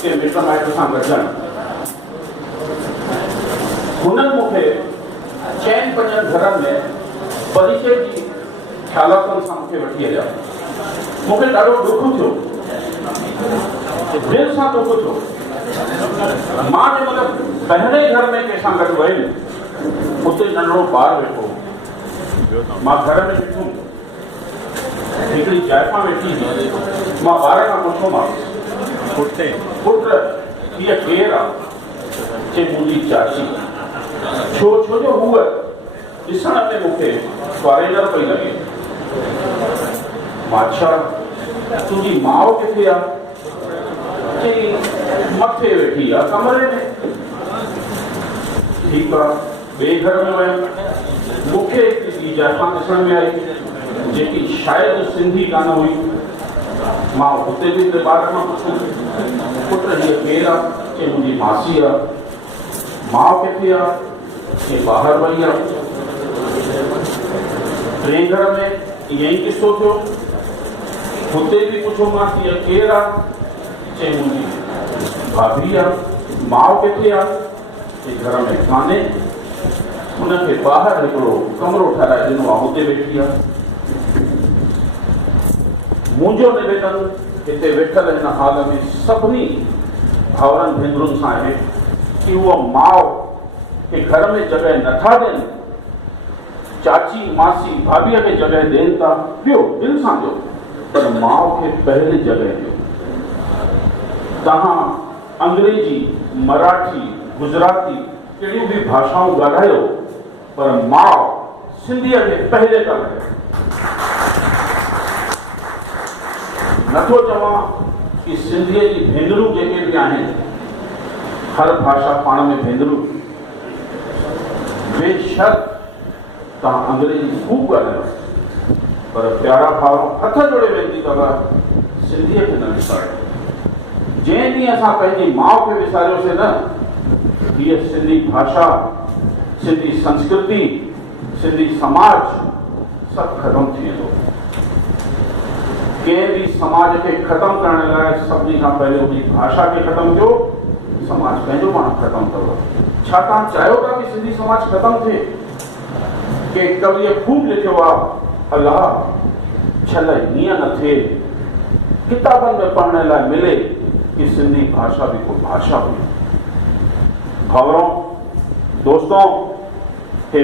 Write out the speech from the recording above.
के मिट माइट सां गॾजण हुननि मूंखे 4-5 घरनि में परिचय जी ख़्यालातुनि सां मूंखे वठी हलिया। मूंखे ॾाढो दुख थियो, दिलि सां दुख थियो। मां जंहिंमहिल पहिरें घर में कंहिंसां गॾु वयुमि उते नंढड़ो ॿारु वेठो। मां घर में ॾिठुमि हिकिड़ी जाइफ़ा वेठी हुई। मां ॿार खां पुछियोमांसि, पुट हीअ केरु आहे? चई मुंहिंजी चाची। छो जो हूअ ॾिसण में मूंखे फॉरेनर पई लॻे। मां अच्छा तुंहिंजी माउ किथे आहे? चई मथे वेठी आहे कमरे में। ठीकु आहे, ॿिए घर में वयमि। मूंखे हिकिड़ी जाइफ़ा ॾिसण में आई जेकी शायदि सिंधी कान हुई। मां हुते बि ॿार खां पुछियुमि, पुट हीअ केरु आहे? चई मुंहिंजी मासी आहे। माउ किथे आहे? चई ॿाहिरि वई आहे। टे घर में ईअं ई किसो थियो। हुते बि पुछियोमांसि हीअ केरु आहे? चई मुंहिंजी भाभी आहे। माउ किथे आहे? चई घर में कान्हे। हुनखे ॿाहिरि हिकिड़ो कमरो ठाराए ॾिनो आहे, हुते वेठी आहे। मुंहिंजो निवेदन हिते वेठल हिन हाल में सभिनी भाउरनि भेनरुनि सां आहे कि उहा माउ खे घर में जॻह नथा ॾियनि, चाची मासी भाभीअ खे जॻह ॾियनि था, ॿियो दिलि सां ॾियो, पर माउ खे पहिरीं जॻह ॾियो। तव्हां अंग्रेजी, मराठी, गुजराती कहिड़ियूं बि भाषाऊं ॻाल्हायो, पर माउ सिंधीअ खे पहिरें ॻाल्हायो। नथो चवां कि सिंधीअ जी भेनरूं जेके बि आहिनि, हर भाषा पाण में भेनरूं, बेशक तव्हां अंग्रेजी खूब ॻाल्हायो, पर प्यारा भाउ हथ जोड़े वेंदी अथव सिंधीअ खे न विसारियो। जंहिं ॾींहुं असां पंहिंजी माउ खे विसारियोसीं न, हीअ सिंधी भाषा, सिंधी संस्कृति, सिंधी समाज सभु ख़तम थी वेंदो। कंहिं बि समाज खे ख़तम करण लाइ सभिनी खां पहले उनजी भाषा खे ख़तम कयो, समाज पंहिंजो पाण ख़तम अथव। छा तव्हां चाहियो था कि सिंधी समाज ख़तम थिए? के कविअ खूब लिखियो आहे, अलाह छल हीअं न थिए किताबनि में पढ़ण लाइ मिले कि सिंधी भाषा भी कोई भाषा हुई। भाउरों दोस्तों, हे